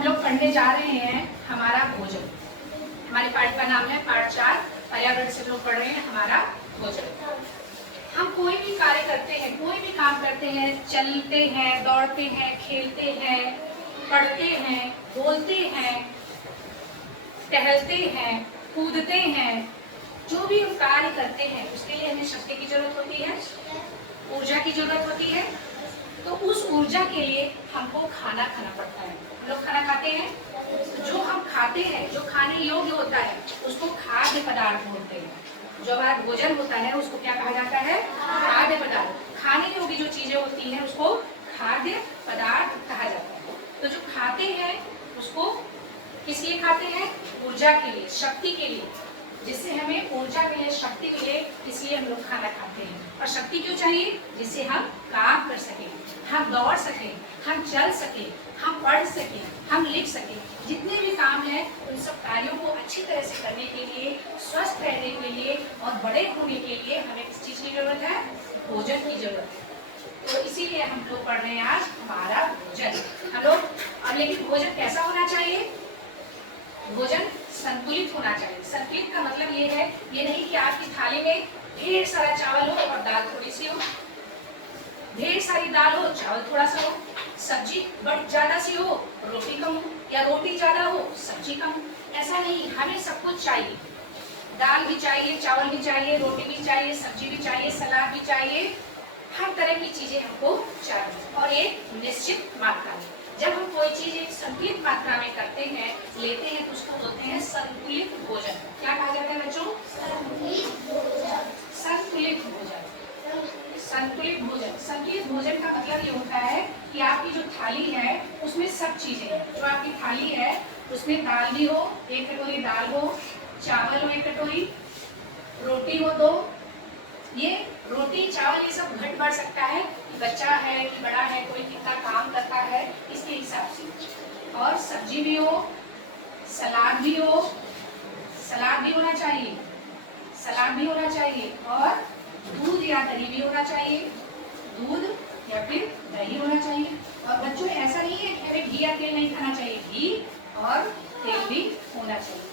हम लोग पढ़ने जा रहे हैं हमारा भोजन। हमारे पाठ का नाम है पाठ 4, पर्यावरण से लोग पढ़ रहे हैं हमारा भोजन। हम कोई भी कार्य करते हैं, कोई भी काम करते हैं, चलते हैं, दौड़ते हैं, खेलते हैं, पढ़ते हैं, बोलते हैं, टहलते हैं, कूदते हैं, जो भी हम कार्य करते हैं उसके लिए हमें शक्ति की जरूरत होती है, ऊर्जा की जरूरत होती है। तो उस ऊर्जा के लिए हमको खाना खाना पड़ता है। हम लोग खाना खाते हैं, जो हम खाते हैं, जो खाने योग्य होता है उसको खाद्य पदार्थ बोलते हैं। जो हमारा भोजन होता है उसको क्या कहा जाता है? खाद्य पदार्थ। खाने योग्य जो चीजें होती हैं उसको खाद्य पदार्थ कहा जाता है। तो जो खाते हैं उसको किस लिए खाते हैं? ऊर्जा के लिए, शक्ति के लिए, जिससे हमें ऊर्जा मिले, शक्ति मिले, इसलिए हम लोग खाना खाते हैं। और शक्ति क्यों चाहिए? जिससे हम काम कर सकें, हम दौड़ सकें, हम चल सकें, हम पढ़ सकें, हम लिख सकें। जितने भी काम हैं उन सब कार्यों को अच्छी तरह से करने के लिए, स्वस्थ रहने के लिए और बड़े होने के लिए हमें किस चीज की जरूरत है? भोजन की जरूरत है। तो इसीलिए हम लोग पढ़ रहे हैं आज हमारा भोजन। हम लोग और लेकिन भोजन कैसा होना चाहिए? भोजन संतुलित होना चाहिए। संतुलित का मतलब ये है, ये नहीं कि आपकी थाली में ढेर सारा चावल हो और दाल थोड़ी सी हो, ढेर सारी दाल हो, चावल थोड़ा सा हो, सब्जी बड़ी ज्यादा सी हो, रोटी कम हो, या रोटी ज्यादा हो, सब्जी कम हो। ऐसा नहीं, हमें सब कुछ चाहिए। दाल भी चाहिए, चावल भी चाहिए, रोटी भी चाहिए, सब्जी भी चाहिए, सलाद भी चाहिए, हर तरह की चीजें हमको चाहिए और एक निश्चित मात्रा में। जब हम कोई चीज एक संतुलित मात्रा में करते हैं, लेते हैं, तो उसको बोलते हैं संतुलित भोजन। क्या कहा जाता है बच्चों? संतुलित भोजन। संतुलित भोजन। संतुलित भोजन। संतुलित भोजन का मतलब ये होता है कि आपकी जो थाली है उसमें सब चीजें हैं। जो आपकी थाली है उसमें दाल भी हो, 1 कटोरी दाल हो, चावल हो 1 कटोरी, रोटी हो 2। ये रोटी चावल ये सब घट बढ़ सकता है कि बच्चा है कि बड़ा है, कोई कितना काम करता है, इसके हिसाब से। और सब्जी भी हो, सलाद भी हो, सलाद भी होना चाहिए, सलाद भी होना चाहिए, और दूध या दही भी होना चाहिए, दूध या फिर दही होना चाहिए। और बच्चों ऐसा नहीं है कि हमें घी या तेल नहीं खाना चाहिए, घी और तेल भी होना चाहिए।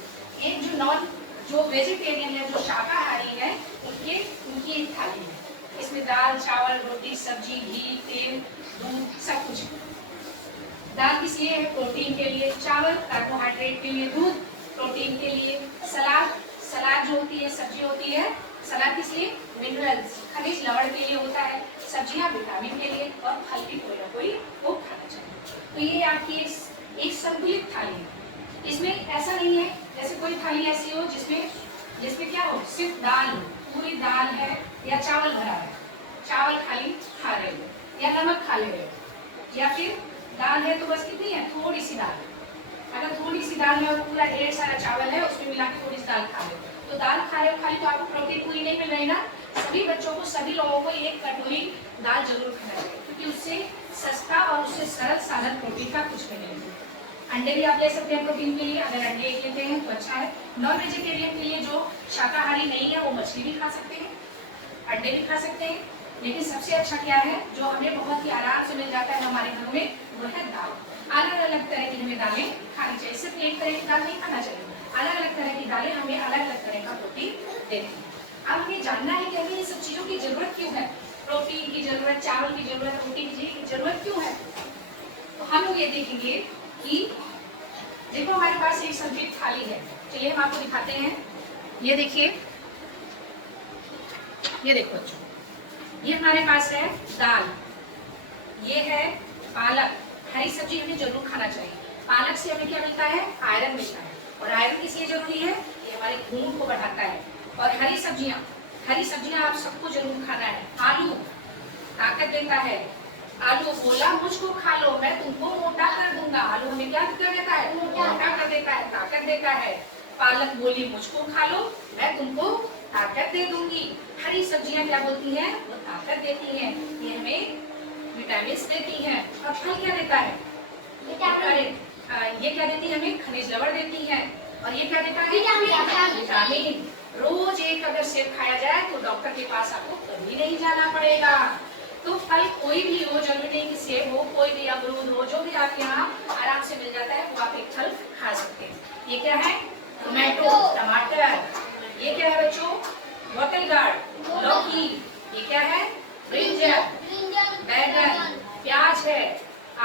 एक जो वेजिटेरियन है, जो शाकाहारी है, उनकी थाली है, इसमें दाल, चावल, रोटी, सब्जी, घी, तेल, दूध, सब कुछ। दाल किस लिए है? प्रोटीन के लिए। चावल कार्बोहाइड्रेट के लिए। दूध प्रोटीन के लिए। सलाद जो होती है, सब्जी होती है, सलाद किस लिए? मिनरल्स, खनिज लवण के लिए होता है। सब्जियां विटामिन के लिए, और फल भी कोई ना कोई वो खाना चाहिए। तो ये आपकी एक संतुलित थाली है। इसमें ऐसा नहीं है जैसे कोई थाली ऐसी हो जिसमें क्या हो, सिर्फ दाल हो, पूरी दाल है, या चावल भरा है, चावल खाली खा रहे हो, या नमक खा ले रहे हो, या फिर दाल है तो बस कितनी है, थोड़ी सी दाल। अगर थोड़ी सी दाल है और पूरा ढेर सारा चावल है, उसमें मिला के थोड़ी सी दाल खा रहे हो, तो दाल खा रहे हो खाली, तो आपको प्रोटीन पूरी नहीं मिल रही ना। सभी बच्चों को, सभी लोगों को 1 कटोरी दाल जरूर खाना चाहिए, क्योंकि उससे सस्ता और उससे सरल साधन प्रोटीन का कुछ भी नहीं है। अंडे भी आप ले सकते हैं प्रोटीन के लिए, अगर अंडे लेते हैं तो अच्छा है। नॉन वेजिटेरियन के लिए जो शाकाहारी नहीं है वो मछली भी खा सकते हैं, अंडे भी खा सकते हैं। लेकिन सबसे अच्छा क्या है, जो हमें बहुत ही आराम से मिल जाता है हमारे घर में, वो है दाल। अलग अलग तरह की हमें दालें खानी चाहिए, सिर्फ एक तरह की दाल नहीं खाना चाहिए। अलग अलग तरह की दालें हमें अलग अलग तरह का प्रोटीन देती हैं। अब हमें जानना है कि हमें ये सब चीजों की जरूरत क्यों है। प्रोटीन की जरूरत, चावल की जरूरत, रोटी की जरूरत क्यों है। तो हम लोग ये देखेंगे कि देखो हमारे पास एक संतुलित थाली है। चलिए हम आपको दिखाते हैं। ये देखिए, ये देखो बच्चों, ये हमारे पास है दाल, ये है पालक। हरी सब्जी हमें जरूर खाना चाहिए। पालक से हमें क्या मिलता है? आयरन मिलता है। और आयरन किस लिए जरूरी है? ये हमारे खून को बढ़ाता है। और हरी सब्जियां आप सबको जरूर खाना है। आलू ताकत देता है। आलू बोला मुझको खा लो, मैं तुमको मोटा कर दूंगा। आलू हमें क्या कर देता है? मोटा कर देता है, ताकत देता है। पालक बोली मुझको खा लो, मैं तुमको ताकत दे दूंगी। हरी सब्जियां क्या बोलती हैं? वो ताकत देती हैं, ये हमें विटामिन देती हैं। और फल क्या देता है? ये क्या देती है हमें? खनिज लवण देती है। और ये क्या देता है? विटामिन। रोज एक अगर सेब खाया जाए तो डॉक्टर के पास आपको कभी नहीं जाना पड़ेगा। तो फल कोई भी हो, जरूरी नहीं कि सेब हो, कोई भी अमरूद हो, जो भी आपके यहाँ आराम से मिल जाता है वो आप एक फल खा सकते हैं। ये क्या है? टोमेटो, टमाटर। ये क्या है बच्चों? बॉटल गार्ड, लौकी। ये क्या है? ब्रिंजल, बैगन, प्याज है,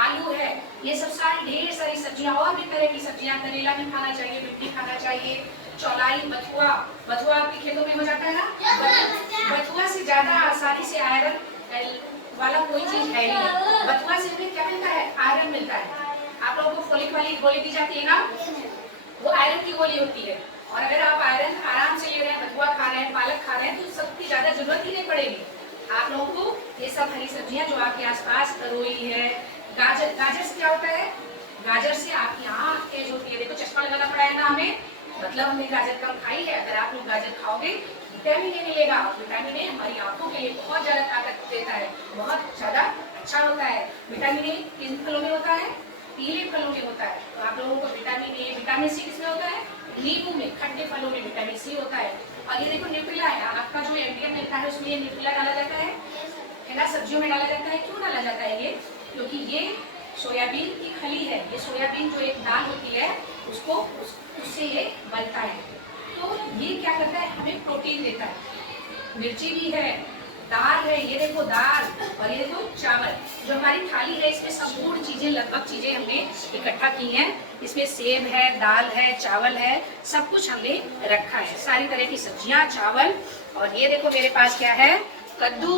आलू है। ये सब सारी ढेर सारी सब्जियां, और भी तरह की सब्जियां, करेला भी खाना चाहिए, भिंडी खाना चाहिए, चौलाई, बथुआ। बथुआ आपके खेतों में हो जाता है ना? बथुआ से ज्यादा आसानी से आयरन वाला कोई चीज है नहीं। बथुआ से हमें क्या मिलता है? आयरन मिलता है। आप लोगों को फोलिक वाली गोली दी जाती है ना, वो आयरन की गोली होती है। और अगर आप आयरन आराम से ले रहे हैं, बथुआ खा रहे हैं, पालक खा रहे हैं, तो सबकी ज्यादा जरूरत ही नहीं पड़ेगी। आप लोगों को ये सब हरी सब्जियां जो आपके आसपास, तरोई है, गाजर। गाजर से क्या होता है? गाजर से आपकी आंख तेज होती है। देखो चश्मा लगाना पड़ा है ना हमें, मतलब हमने गाजर कम खाई है। अगर आप लोग गाजर खाओगे, विटामिन ए मिलेगा। विटामिन ए हमारी आंखों के लिए बहुत ज्यादा ताकत देता है, बहुत ज्यादा अच्छा होता है। विटामिन ए किन फलों में होता है? पीले फलों में होता है। तो आप लोगों को विटामिन ए, विटामिन सी किसमें होता है? नींबू में, खट्टे फलों में विटामिन सी होता है। और ये देखो न्यूट्रिला है, आपका जो एमडीएम मिलता है उसमें ये न्यूट्रिला डाला जाता है ना, सब्जियों में डाला जाता है। क्यों डाला जाता है ये? क्योंकि ये सोयाबीन की खली है। ये सोयाबीन जो एक दाल होती है, उससे ये बनता है। तो ये क्या करता है? हमें प्रोटीन देता है। मिर्ची भी है, दाल है, ये देखो दाल, और ये देखो चावल। जो हमारी थाली है इसमें संपूर्ण चीजें, लगभग चीजें हमने इकट्ठा की हैं। इसमें सेब है, दाल है, चावल है, सब कुछ हमने रखा है, सारी तरह की सब्जियां, चावल। और ये देखो मेरे पास क्या है? कद्दू।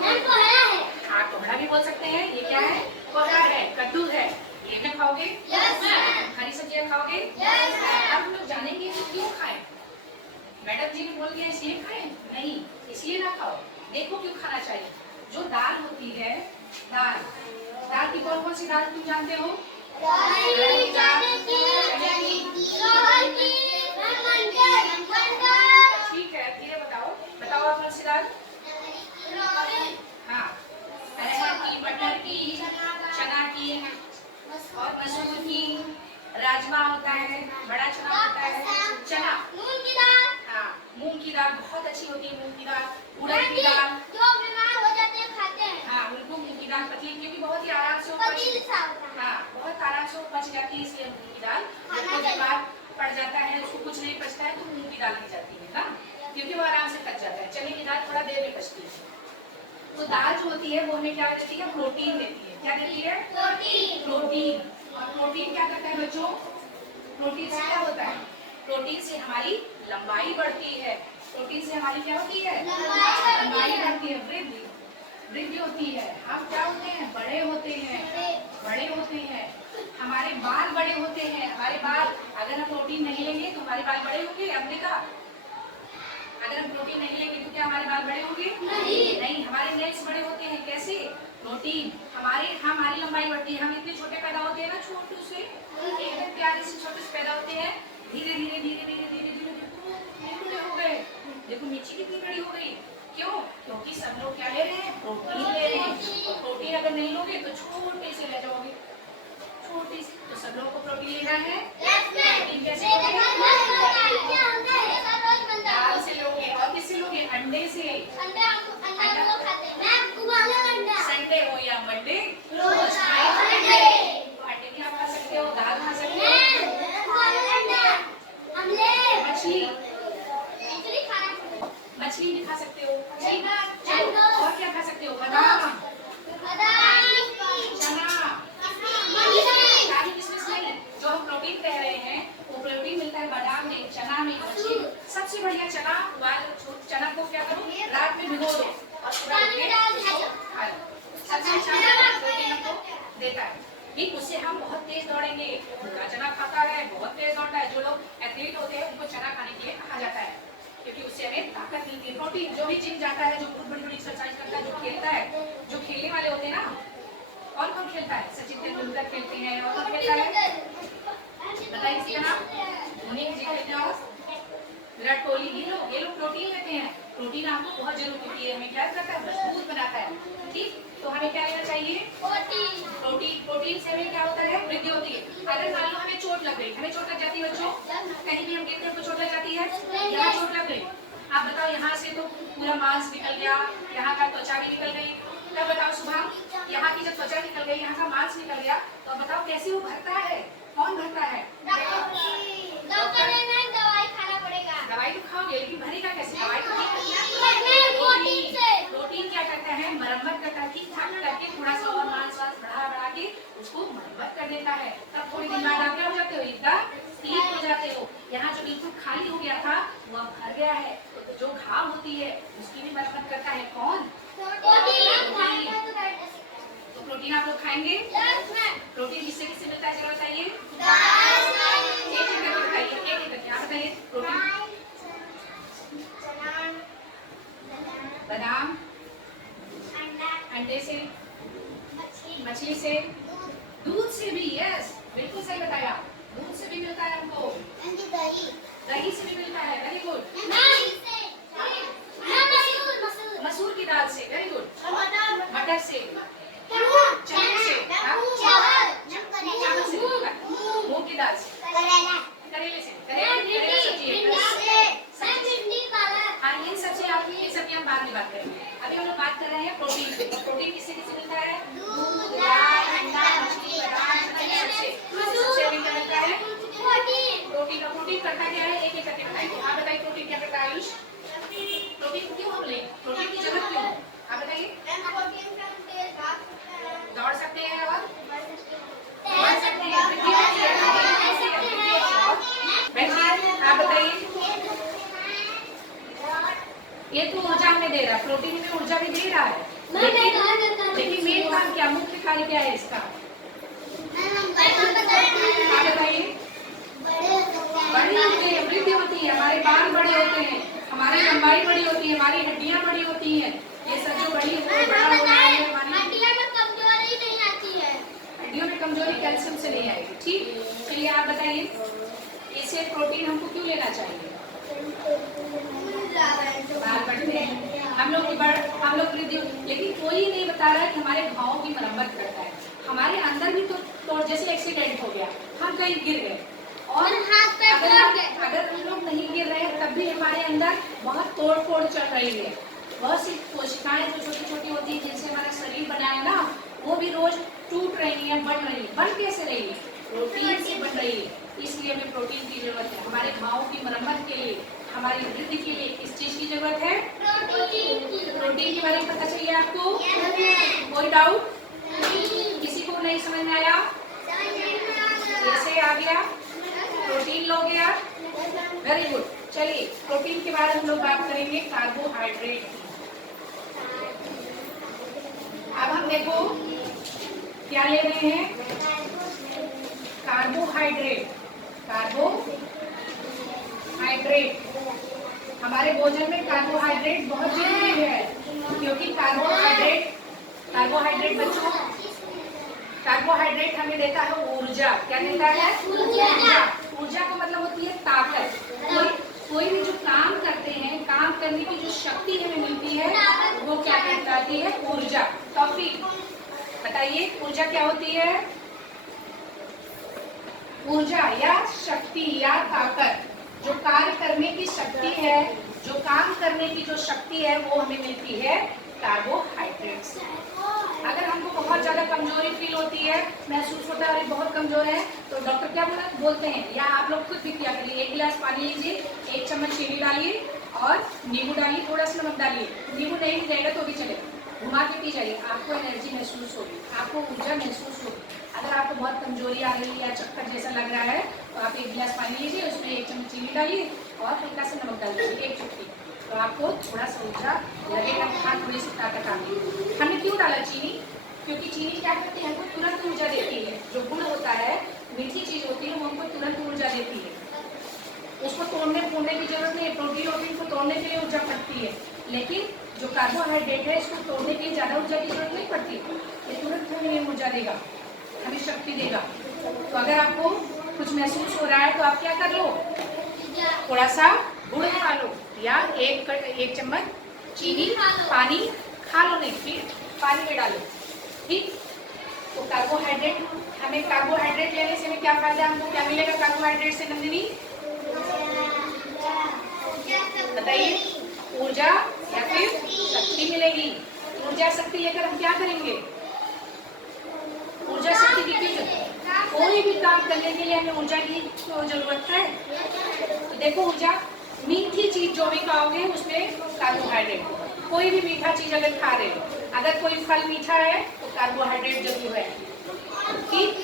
हाँ, कोहड़ा भी बोल सकते हैं। ये क्या है? कोहड़ा है, कद्दू है। ये भी खाओगे? हरी सब्जियां खाओगे? अब हम लोग जानेंगे कि क्यों खाएं। मैडम जी ने बोल दिया इसलिए खाएं? नहीं, इसलिए ना खाओ। देखो क्यों खाना चाहिए। जो दाल होती है, दाल की कौन सी दाल तुम जानते हो? ठीक है, धीरे बताओ आप कौन सी दाल? हाँ, अरहर की, मटर की, चना की, और मसूर की, राजमा होता है, बड़ा चना होता है, चना, हाँ, मूंग की दाल बहुत अच्छी होती है। मूंग की दाल, उड़द की दाल, जो बीमार हो जाते हैं खाते हैं। हाँ, उनको मूंग की दाल पतली, क्योंकि बहुत ही आराम से हाँ, बहुत आराम से वो पच जाती है, इसलिए मूंग की दाल। जिसको बीमार पड़ जाता है, उसको कुछ नहीं पचता है, तो मूंग की दाल दी जाती है ना, क्योंकि वो आराम से पच जाता है। चने की दाल थोड़ा देर में पचती है। तो दाल जो होती है वो हमें क्या देती है? प्रोटीन देती है। क्या देती है? प्रोटीन। और प्रोटीन क्या करता है बच्चों? प्रोटीन से क्या होता है? प्रोटीन से हमारी लंबाई बढ़ती है। प्रोटीन से हमारी क्या होती है? लंबाई बढ़ती है, वृद्धि होती है। हम क्या होते हैं? बड़े होते हैं। हमारे बाल बड़े होते हैं। हमारे बाल, अगर हम प्रोटीन नहीं लेंगे तो हमारे बाल बड़े होंगे? अमृता, अगर हम प्रोटीन नहीं लेंगे तो क्या हमारे बाल बड़े होंगे? नहीं, हमारे नेल्स बड़े होते हैं। कैसे? प्रोटीन। हमारी लंबाई बढ़ती है। हम इतने छोटे पैदा होते हैं ना, छोटू से, एकदम प्यारे से छोटे से पैदा होते हैं। धीरे धीरे देखो हो गए। देखो मिर्ची कितनी बड़ी हो गई। क्यों? क्योंकि सब लोग क्या ले रहे हैं? प्रोटीन ले रहे हैं। और प्रोटीन अगर नहीं लोगे तो छोटे से रह जाओगे, छोटे से। तो सब लोग को प्रोटीन लेना है। प्रोटीन कैसे लोगे? दाल से लोगे। और किससे लोगे? अंडे से। संडे हो या मंडे, रोज अंडे भी आप खा सकते हो, दाल खा सकते हो, मछली भी खा सकते हो। और क्या खा सकते हो? बादाम, चना, काजू किशमिश नहीं। जो हम प्रोटीन कह रहे हैं वो प्रोटीन मिलता है बादाम में, चना में, मछली में। सबसे बढ़िया चना को क्या करो? रात में भिगो दो और सुबह सबसे अच्छा प्रोटीन को देता है। ठीक, उससे हम बहुत तेज दौड़ेंगे। चना खाता है, बहुत तेज दौड़ता है। जो लोग एथलीट होते हैं उनको चना खाने के लिए कहा जाता है, क्योंकि उससे हमें ताकत मिलती है। प्रोटीन, जो भी जिम जाता है, जो बहुत बड़ी एक्सरसाइज करता है, जो खेलता है, जो खेलने वाले होते हैं ना, और कौन खेलता है? सचिन तेंदुलकर खेलते हैं। और कौन खेलता है? बताइए किसी का नाम? धोनी जी खेलते हैं, विराट कोहली। ये लोग प्रोटीन लेते हैं। प्रोटीन आपको बहुत जरूरत होती है, हमें क्या करता है? मजबूत बनाता है। ठीक, तो हमें क्या लेना चाहिए? प्रोटीन से हमें क्या होता है? वृद्धि होती है। अगर मान लो हमें चोट लग गई, हमें चोट लग जाती है बच्चों, कहीं भी हम गिरते हैं तो चोट लग जाती है, यहाँ चोट लग गई। आप बताओ, यहाँ से तो पूरा मांस निकल गया, यहाँ का त्वचा भी निकल गई। तब बताओ सुबह, यहाँ की जब त्वचा निकल गई, यहाँ का मांस निकल गया, तो बताओ कैसे वो भरता है? कौन भरता है? डॉक्टर ने ना दवाई खाना पड़ेगा। दवाई तो खाओगे, लेकिन भरेगा कैसे? दवाई तो प्रोटीन से। प्रोटीन क्या करता है? मरम्मत करता है, ठीक ठाक करके थोड़ा सा और मांस वांस बढ़ा के उसको मरम्मत कर देता है। तब थोड़ी दिन बाद आप क्या हो जाते हो? एकदम ठीक हो जाते हो। यहाँ जो बिल्कुल खाली हो गया था वो अब भर गया है। तो जो घाव होती है उसकी भी मरम्मत करता है कौन? तो प्रोटीन आप लोग खाएंगे? प्रोटीन किससे किससे मिलता है जरा बताइए? एक एक करके बताइए, एक एक करके आप बताइए। प्रोटीन बादाम, अंडे से, मछली से, दूध से भी। यस, बिल्कुल सही बताया। दूध से भी मिलता है हमको, दही से भी मिलता है। Very good. मसूर की दाल से, वेरी गुड। मटर से, चने से, चावल से, मूंग की दाल से, करेले से, करेले सब्जी है। हाँ, इन सबसे आप ये सब्जी हम बाद में बात करेंगे। अभी हम लोग बात कर रहे हैं प्रोटीन पे। प्रोटीन किससे किससे मिलता है? दूध, दाल, अंडा, मछली, बादाम, सबसे क्या मिलता है? प्रोटीन। का प्रोटीन करता क्या है? एक एक करके बताइए। आप बताइए प्रोटीन क्या करता है? आयुष, प्रोटीन क्यों हम लें? प्रोटीन की जरूरत क्यों? आप बताइए। दौड़ सकते हैं और बढ़ सकते हैं। बैठिए, आप बताइए। ये तो ऊर्जा हमें दे रहा है, प्रोटीन में ऊर्जा भी दे रहा है, लेकिन मेन काम क्या, मुख्य कार्य क्या है इसका? आप बताइए। बड़ी होती है, वृद्धि होती है, हमारे बाल बड़े होते हैं, हमारी लंबाई बड़ी होती है, हमारी हड्डियां बड़ी होती हैं। ये सब जो बड़ी बड़ा हो रहा है, हमारी हड्डियों में कमजोरी कैल्शियम से नहीं आएगी। ठीक, चलिए आप बताइए, इसे प्रोटीन हमको क्यों लेना चाहिए? बाल बढ़ते हैं, हम लोग वृद्धि, लेकिन कोई नहीं बता रहा है कि हमारे घावों की मरम्मत करता है। हमारे अंदर भी तो जैसे एक्सीडेंट हो गया, हम कहीं गिर गए और अगर हम लोग नहीं गिर रहे हैं तब भी हमारे अंदर बहुत तोड़ फोड़ चल रही है। बहुत सी कोशिकाएं जो छोटी छोटी होती है जिनसे हमारा शरीर बना है ना, वो भी रोज टूट रही है, बढ़ रही है। बन कैसे रही है? प्रोटीन से बढ़ रही है। इसलिए हमें प्रोटीन की जरूरत है। हमारे घावों की मरम्मत के लिए, हमारी वृद्धि के लिए किस चीज की जरूरत है? प्रोटीन के बारे में पता चलिए आपको? कोई डाउट? किसी को नहीं समझ में आया? जैसे आ गया, प्रोटीन लो गया, वेरी गुड। चलिए प्रोटीन के बारे में हम लोग बात करेंगे कार्बोहाइड्रेट की। अब हम देखो क्या ले रहे हैं? कार्बोहाइड्रेट। कार्बोहाइड्रेट, हमारे भोजन में कार्बोहाइड्रेट बहुत जरूरी है, क्योंकि कार्बोहाइड्रेट बच्चों, कार्बोहाइड्रेट हमें देता है ऊर्जा। क्या देता है? ऊर्जा का मतलब होती है ताकत। कोई भी जो काम करते हैं, काम करने की जो शक्ति हमें मिलती है वो क्या कहलाती है? ऊर्जा। टॉपिक बताइए, ऊर्जा क्या होती है? ऊर्जा या शक्ति या ताकत, जो कार्य करने की शक्ति है, जो काम करने की जो शक्ति है वो हमें मिलती है कार्बोहाइड्रेट से। अगर हमको बहुत ज्यादा कमजोरी फील होती है, महसूस होता है बहुत कमजोर है, तो डॉक्टर क्या बोलते हैं, या आप लोग खुद भी क्या करिए, 1 गिलास पानी लीजिए, 1 चम्मच चीनी डालिए और नींबू डालिए, थोड़ा सा नमक डालिए। नींबू नहीं भी जाएगा तो भी चलेगा, घुमा के पी जाइए, आपको एनर्जी महसूस होगी, आपको ऊर्जा महसूस होगी। अगर आपको बहुत कमजोरी आ रही है या चक्कर जैसा लग रहा है, तो आप 1 गिलास पानी लीजिए, उसमें 1 चम्मच चीनी डालिए और हल्का सा नमक डालिए, 1 चुटकी, तो आपको थोड़ा सा ऊर्जा लगेगा, हाँ थोड़ी सी ताकत आती है। हमने क्यों डाला चीनी? क्योंकि चीनी क्या करती है? हमको तुरंत ऊर्जा देती है। जो गुड़ होता है, मीठी चीज होती है, वो हमको तुरंत ऊर्जा देती है। उसको तोड़ने फोड़ने की जरूरत नहीं है, प्रोटीन को तोड़ने के लिए ऊर्जा पड़ती है, लेकिन जो कार्बोहाइड्रेट है इसको तोड़ने के लिए ज्यादा ऊर्जा की जरूरत नहीं पड़ती, ये तुरंत हमें ऊर्जा देगा, हमें शक्ति देगा। तो अगर आपको कुछ महसूस हो रहा है तो आप क्या कर लो, थोड़ा सा गुड़ खा लो या 1 चम्मच चीनी पानी खा लो, नहीं फिर पानी में डालो, ठीक। तो कार्बोहाइड्रेट, हमें कार्बोहाइड्रेट लेने से हमें क्या फायदा, हमको क्या मिलेगा कार्बोहाइड्रेट से? नंदिनी बताइए, ऊर्जा या फिर ऊर्जा शक्ति लेकर हम क्या करेंगे? ऊर्जा शक्ति की कोई भी काम करने के लिए हमें ऊर्जा की तो जरूरत है। तो देखो ऊर्जा, मीठी चीज जो भी खाओगे उसमें कार्बोहाइड्रेट, कोई भी मीठा चीज अगर खा रहे हो, अगर कोई फल मीठा है तो कार्बोहाइड्रेट जरूर है। ठीक,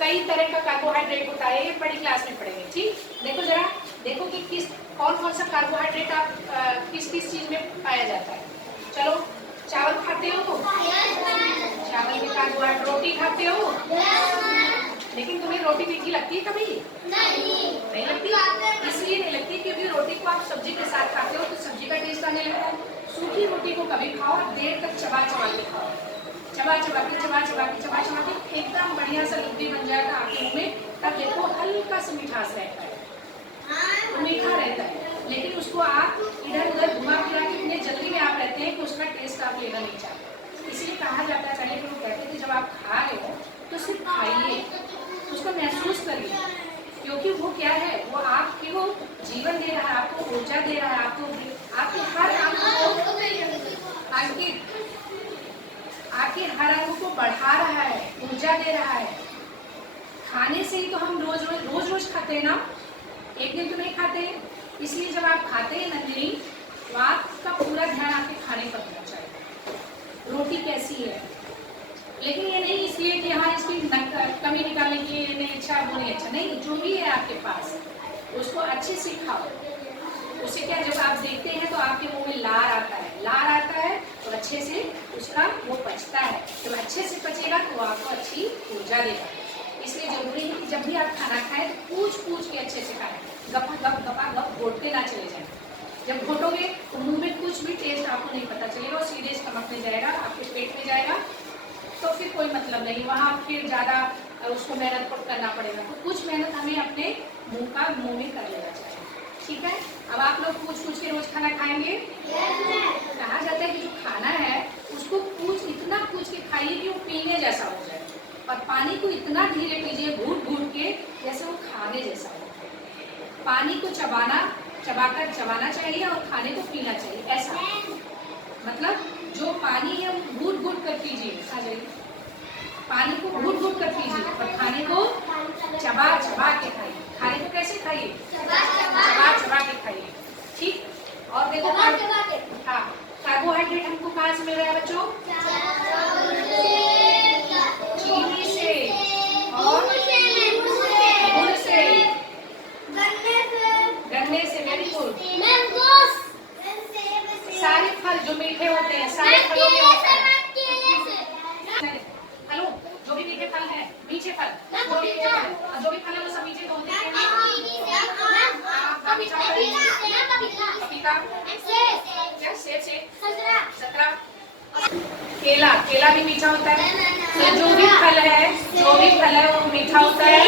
कई तरह का कार्बोहाइड्रेट होता है, ये बड़ी क्लास में पढ़ेंगे। ठीक, देखो जरा, देखो कि किस कौन कौन सा कार्बोहाइड्रेट आप किस किस चीज में पाया जाता है। चलो, चावल खाते हो तो चावल में कार्बोहाइड्रेट, रोटी खाते हो, लेकिन तुम्हें रोटी मीठी लगती है कभी? नहीं लगती। इसलिए नहीं लगती क्योंकि रोटी को आप सब्जी के साथ खाते हो तो सब्जी का टेस्ट आने लगता है। सूखी रोटी को कभी खाओ, देर तक चबा चबा के खाओ, चबा चबा के एकदम बढ़िया सा लुब्बी बन जाएगा आपके मुंह में। तब देखो हल्का सा मिठास रहता है, तो मीठा रहता है, लेकिन उसको आप इधर उधर घुमा फिरा के इतने जल्दी में आप रहते हैं कि उसका टेस्ट आप लेना नहीं चाहते। इसलिए कहा जाता है, पहले लोग कहते थे जब आप खा रहे हो तो सिर्फ खाइए, उसको महसूस करिए, क्योंकि वो क्या है, वो आपको जीवन दे रहा है, आपको ऊर्जा दे रहा है, आपके हर अंग को बढ़ा रहा है, ऊर्जा दे रहा है। खाने से ही तो हम रोज खाते हैं ना, एक दिन तो नहीं खाते। इसलिए जब आप खाते हैं नंदिनी, तो आपका पूरा ध्यान आपके खाने पर होना चाहिए, रोटी कैसी है। लेकिन ये नहीं इसलिए कि हाँ इसकी कमी निकालने के लिए नहीं अच्छा वो नहीं अच्छा, नहीं, जो भी है आपके पास उसको अच्छे से खाओ। उसे क्या, जब आप देखते हैं तो आपके मुंह में लार आता है तो अच्छे से उसका वो पचता है। जब अच्छे से पचेगा तो आपको अच्छी ऊर्जा देगा। इसलिए जरूरी है कि जब भी आप खाना खाएं तो पूछ के अच्छे से खाएं, गप घोटते ना चले जाएं। जब घोटोगे तो मुंह में कुछ भी टेस्ट आपको नहीं पता चलेगा, सीधे स्टमक में जाएगा, आपके पेट में जाएगा, तो फिर कोई मतलब नहीं, वहाँ फिर ज़्यादा उसको मेहनत करना पड़ेगा। तो कुछ मेहनत हमें अपने मुंह में कर लेना चाहिए। ठीक है, अब आप लोग पूछ के रोज खाना खाएंगे। कहा जाता है कि जो खाना है उसको इतना पूछ के खाइए कि वो पीने जैसा हो जाए, और पानी को इतना धीरे पीजिए, घूट के, जैसे वो खाने जैसा हो। पानी को चबाना चाहिए और खाने को पीना चाहिए, ऐसा मतलब जो पानी है वो घूट कर पीजिए। आ जाइए, पानी को घूट कर पीजिए और खाने को चबा के खाइए। खाने को कैसे खाइए? चबा के खाइए। ठीक, और देखो हाँ, कार्बोहाइड्रेट हमको कहाँ से मिल रहा है बच्चों? चीनी से और गुड़ से, गन्ने से, वेरी गुड। सारे फल जो मीठे होते हैं, सारे फलों में होता है। हेलो, जो भी मीठे फल है, मीठे फल जो भी फल है वो सब मीठे होते हैं। पपीता, सेब, संतरा, केला भी मीठा होता है। तो जो भी फल है वो मीठा होता है।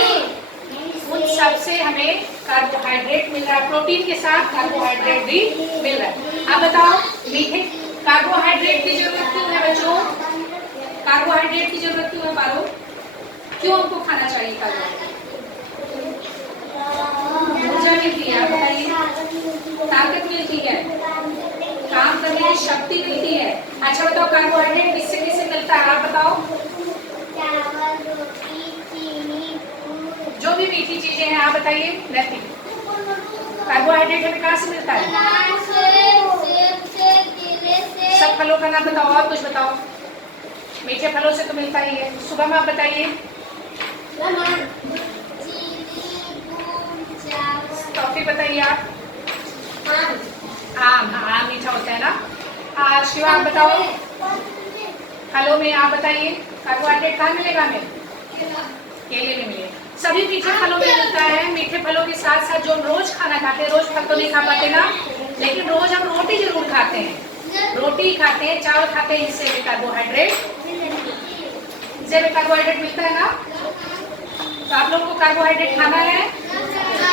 उन सबसे हमें कार्बोहाइड्रेट मिल रहा है, प्रोटीन के साथ कार्बोहाइड्रेट भी मिल रहा है। आप बताओ, मीठे कार्बोहाइड्रेट की जरूरत क्यों है बच्चों? कार्बोहाइड्रेट की जरूरत क्यों है पारो? क्यों हमको खाना चाहिए कार्बोहाइड्रेट? ऊर्जा मिलती है, बताइए, ताकत मिलती है, काम करने की शक्ति मिलती है। अच्छा बताओ, कार्बोहाइड्रेट किससे किससे मिलता है? आप बताओ। जो भी मीठी चीजें हैं आप बताइए। कार्बोहाइड्रेट हमें कहाँ से मिलता है? सब फलों का नाम बताओ, और कुछ बताओ। मीठे फलों से तो मिलता ही है। सुबह में आप बताइए। टॉफी बताइए आप। आम मीठा होता है ना। शिवा आप बताओ, फलों में आप बताइए कार्बोहाइड्रेट कहाँ मिलेगा हमें? केले में मिलेगा। सभी मीठे फलों में मिलता है। मीठे फलों के साथ साथ जो रोज खाना खाते हैं, रोज फल तो नहीं खा पाते ना, लेकिन रोज हम रोटी जरूर खाते हैं, रोटी खाते हैं, चावल खाते हैं, इससे भी कार्बोहाइड्रेट मिलता है ना। तो आप लोगों को कार्बोहाइड्रेट खाना है,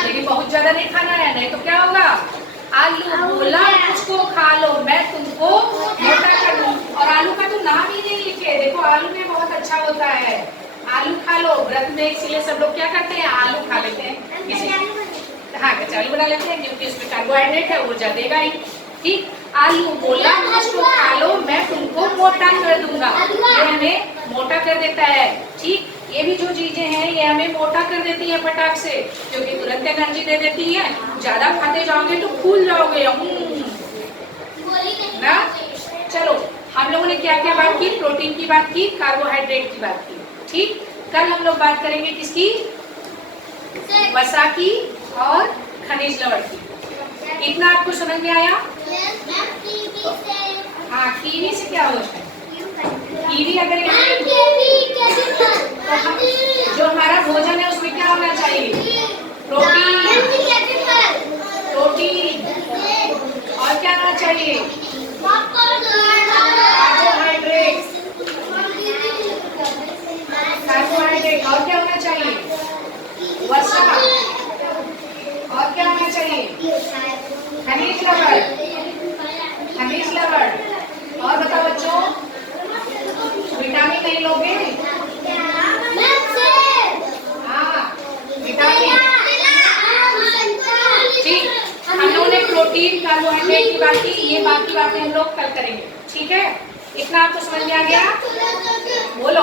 लेकिन बहुत ज्यादा नहीं खाना है, नहीं तो क्या होगा? आलू बोला उसको खा लो, मैं तुमको मोटा कर दूं। और आलू का तो नाम ही नहीं लिखे, देखो आलू में बहुत अच्छा होता है, आलू खा लो व्रत में। इसीलिए सब लोग क्या करते हैं, आलू खा लेते हैं। हाँ, कच्चा आलू बना लेते हैं क्योंकि उसमें कार्बोहाइड्रेट है, ऊर्जा देगा ही। ठीक, आलू बोला इसको खा लो, मैं तुमको मोटा कर दूंगा। ये हमें मोटा कर देता है। ठीक, ये भी जो चीजें हैं ये हमें मोटा कर देती है फटाक से, क्योंकि तुरंत एनर्जी दे देती है। ज्यादा खाते जाओगे तो फूल जाओगे ना। चलो, हम लोगों ने क्या क्या बात की? प्रोटीन की बात की, कार्बोहाइड्रेट की बात की। ठीक, कल हम लोग बात करेंगे किसकी? वसा की और खनिज लवण की। इतना आपको समझ में आया? हाँ, कीवी से क्या होता है? कीवी अगर तो हम जो हमारा भोजन है उसमें क्या होना चाहिए? प्रोटीन, प्रोटीन और क्या होना चाहिए? कार्बोहाइड्रेट, कार्बोहाइड्रेट और क्या होना चाहिए? वसा और क्या होना चाहिए? खनिज लवण, खनिज लवण। और बताओ बच्चों, विटामिन नहीं लोगे? हाँ, विटामिन। ठीक, हम लोगों ने प्रोटीन, कार्बोहाइड्रेट की बात की। ये बाकी बातें हम लोग कल करेंगे। ठीक है, इतना आपको समझ में आ गया? बोलो।